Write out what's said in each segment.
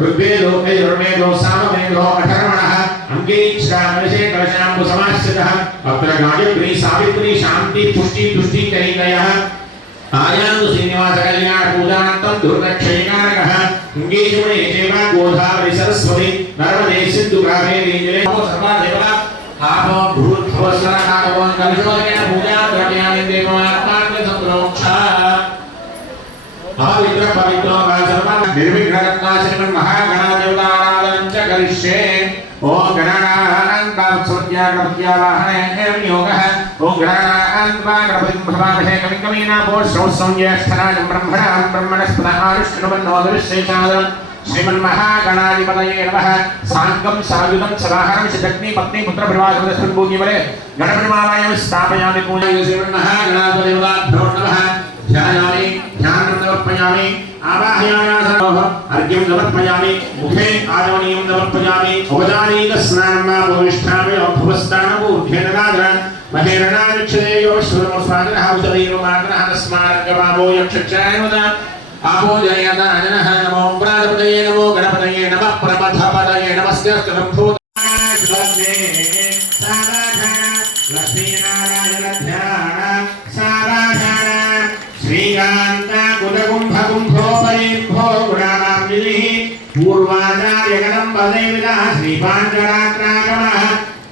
ऋग्वेदो यजुर्वेदो सामवेदो अथर्वणः अंगेच्छामनिषे कलशाम्बु समाश्रितः अत्र गायत्री सावित्री शांति पुष्टि तुष्टि करिणयः आयान्तु श्रीनिवास कल्याण पूजार्थं दुर्गक्षयकारकः अंगेजुणे देवा गोदावरी सरस्वती नर्मदे सिन्धु कावेरी जले नमो सर्वा देवता आपो भूर्भुवस्वरकामं कलशोदकेन पूजा द्रव्याणि देवमात्मानं संप्रोक्षा पवित्र पवित्र निर्विघ्नरत्नाश्रीमन् महागणादेवताराधनं च करिष्ये ओम गणानां सौज्ञागणपत्यावाहने एवं योगः ओम गणानां गणपतिं भवामहे कविं कवीनाभूषणं ज्येष्ठराजं ब्रह्मणां ब्रह्मणस्पदा आरुष्णवन्नोदविश्वेशादं श्रीमन्महागणाधिपतये नमः साङ्गं सायुधं सदाहरं शतग्नि पत्नी पुत्रपरिवारसदस्यं पूज्यवरे गणपतिमालायां स्थापयामि पूजयामि श्रीमन्महागणाधिपतये नमः ध्यायामि ध्यानं समर्पयामि आवाहयामि अर्घ्यं समर्पयामि मुखे आचमनीयं समर्पयामि औपचारिक स्नानं उपविष्टामि अभवस्तानपूर्ध्यनगाग्र महेरणाक्षते योश्वरमस्वादनः उदरीवमाग्रः तस्मार्गमावो यक्षक्षायवद आपोजयदानः नमो प्राणपतये नमो गणपतये नमः प्रमथपतये नमस्ते स्तुतं लक्ष्मीनारायण ध्यान साराधन श्रीकांता कुलकुंभकुंभोपरिंभो गुणानाम्बिलिः पूर्वाचार्यगणम्बदेविदः श्रीपाञ्चरात्रागमः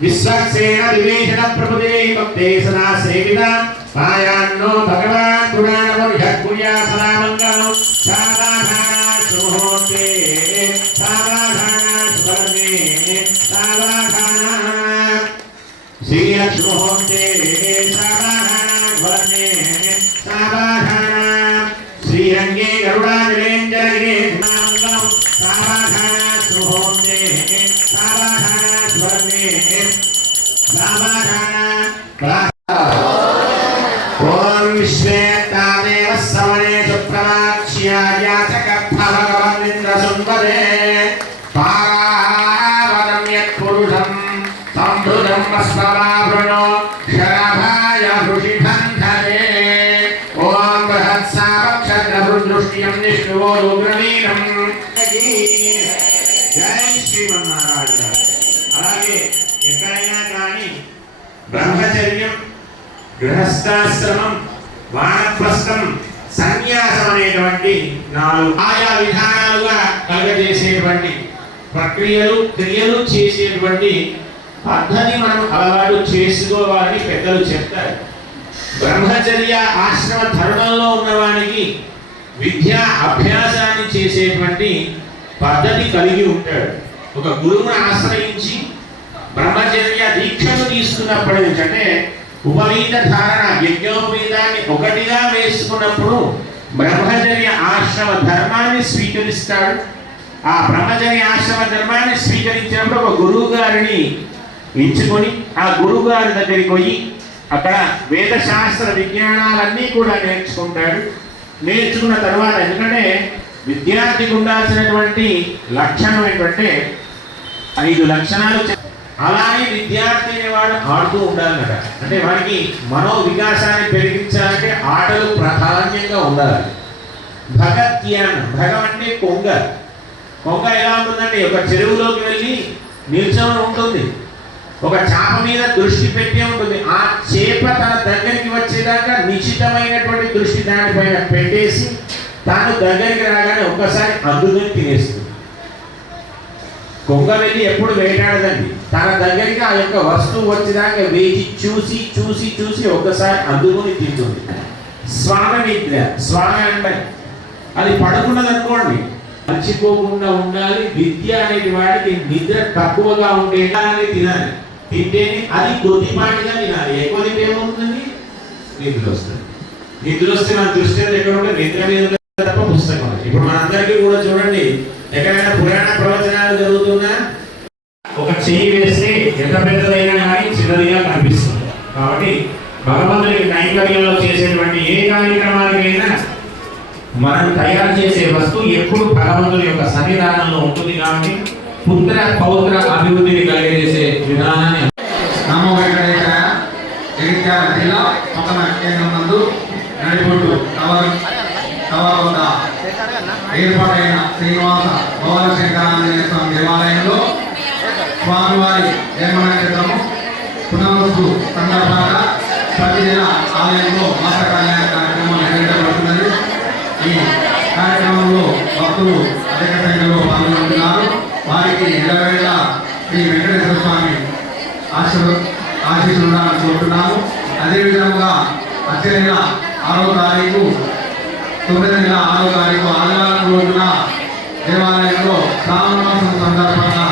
विश्वक्सेन विवेशन प्रभुदेवी भक्ते सदा सेविता पायान्नो भगवान् गुणानवर्यः कुर्या सदा मङ्गलं सावधाना सुमुहूर्ते सावधाना सुवर्णे सावधाना श्रीलक्ष्मुहूर्ते सावधाना सुवर्णे सावधाना श्रीरङ्गे गरुडाजलेन्द्रगिरे मङ्गलं सावधाना सुमुहूर्ते सावधाना सुवर्णे सावधाना विश्वेत्तादेव सवने सुप्रमाक्ष्यायाचकभगवन्निन्द्रसुन्दरे पारावरं यत्पुरुषं सम्भृतं वस्ववावृणो शरभाय वृषिधन्धरे ॐ बृहत्सावक्षद्रभृदृष्ट्यं निष्णुवो रुद्रवीरं जय श्रीमन्नारायण అలాగే ఎక్కడైనా కానీ బ్రహ్మచర్యం గృహస్థాశ్రమం వానప్రస్థం సన్యాసం అనేటువంటి 4 ఆయా విధానాలుగా కలగజేసేటువంటి ప్రక్రియలు క్రియలు చేసేటువంటి పద్ధతి మనం అలవాటు చేసుకోవాలని పెద్దలు చెప్తారు. బ్రహ్మచర్య ఆశ్రమ ధర్మంలో ఉన్నవానికి విద్యా అభ్యాసాన్ని చేసేటువంటి పద్ధతి కలిగి ఉంటాడు. ఒక గురువును ఆశ్రయించి బ్రహ్మచర్య దీక్షను తీసుకున్నప్పటి నుంచి అంటే ఉపవీత ధారణ యజ్ఞోపవీతాన్ని ఒకటిగా వేసుకున్నప్పుడు బ్రహ్మచర్య ఆశ్రమ ధర్మాన్ని స్వీకరిస్తాడు. ఆ బ్రహ్మచర్య ఆశ్రమ ధర్మాన్ని స్వీకరించినప్పుడు ఒక గురువు గారిని ఎంచుకొని ఆ గురువు గారి దగ్గరికి పోయి అక్కడ వేదశాస్త్ర విజ్ఞానాలన్నీ కూడా నేర్చుకుంటాడు. నేర్చుకున్న తర్వాత ఎందుకంటే విద్యార్థికి ఉండాల్సినటువంటి లక్షణం ఏంటంటే 5 లక్షణాలు. అలాగే విద్యార్థి అనేవాడు ఆడుతూ ఉండాలన్నట. అంటే వాడికి మనో వికాసాన్ని పెరిగించాలంటే ఆటలు ప్రాధాన్యంగా ఉండాలి. భగత్యానం, భగం అంటే కొంగ. కొంగ ఎలా ఉంటుందంటే ఒక చెరువులోకి వెళ్ళి నిల్చొని ఉంటుంది, ఒక చేప మీద దృష్టి పెట్టి ఉంటుంది. ఆ చేప తన దగ్గరికి వచ్చేదాకా నిశ్చితమైనటువంటి దృష్టి దానిపైన పెట్టేసి తాను దగ్గరికి రాగానే ఒక్కసారి అందుకొని తినేస్తుంది. కొంగ వెళ్ళి ఎప్పుడు వేటాడదండి, తన దగ్గరికి ఆ యొక్క వస్తువు వచ్చేదాకా వేచి చూసి చూసి చూసి ఒక్కసారి అందుకొని తింటుంది. స్వామి నిద్ర, స్వామి అంటే అది పడుకున్నది అనుకోండి, మర్చిపోకుండా ఉండాలి. విద్య అనేది వాడికి నిద్ర తక్కువగా ఉండేది తినాలి. తింటేనే అది కొద్దిపాటిగా తినాలి. ఎక్కువ తింటే ఏమవుతుందండి, నిద్ర వస్తుంది. నిద్ర వస్తే మన దృష్టి ఎక్కడ ఉంటే నిద్ర మీద ఉంటుంది తప్ప పుస్తకం. ఇప్పుడు మనందరికీ కూడా చూడండి, ఎక్కడైనా పురాణ ప్రవచనాలు జరుగుతున్నా ఒక చెయ్యి వేస్తే ఎంత పెద్దదైనా కానీ చిన్నదిగా కనిపిస్తుంది. కాబట్టి భగవంతుడికి కైంకర్యంలో చేసేటువంటి ఏ కార్యక్రమానికైనా మనం తయారు చేసే వస్తువు ఎప్పుడు భగవంతుడి యొక్క సన్నిధానంలో ఉంటుంది. కాబట్టి పుత్ర పౌత్ర అభివృద్ధిని కలిగజేసే విధానాన్ని నమో వెంకటేశాయ. జగిత్యాల జిల్లా పట్టణ కేంద్రం నందు నడిబొడ్డు టవర్ వద్ద ఏర్పాటైన శ్రీనివాస భవన శంకరాంజనేయ స్వామి దేవాలయంలో స్వామివారి జన్మ నక్షత్రము పునరుస్తు సందర్భంగా ప్రతి నెల ఆలయంలో మాస కళ్యాణ కార్యక్రమం నిర్వహించబడుతున్నది. ఈ కార్యక్రమంలో భక్తులు అధిక సంఖ్యలో పాల్గొంటున్నారు. వారికి ఎల్లవేళ శ్రీ వెంకటేశ్వర స్వామి ఆశీస్సులు ఉండాలని కోరుతున్నాము. అదేవిధంగా వచ్చే నెల 6వ తారీఖు 9వ నెల 6వ తారీఖు ఆదివారం రోజున దేవాలయంలో శ్రావణ మాసం సందర్భంగా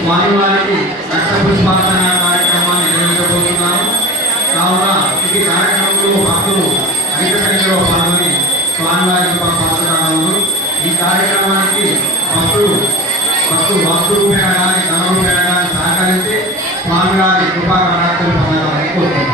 స్వామివారికి రక్త పుష్పార్చన కార్యక్రమాన్ని నిర్వహించబోతున్నాము. కావున ఈ కార్యక్రమంలో భక్తులు అధిక సంఖ్యలో పాల్గొని స్వామివారికి పాల్గొనగలరు. ఈ కార్యక్రమానికి భక్తులు వస్తు రూపేణ కానీ ధన రూపేణ కానీ సహకరించి స్వామివారి కృపా కటాక్షాలు పొందాలని కోరుతున్నాను.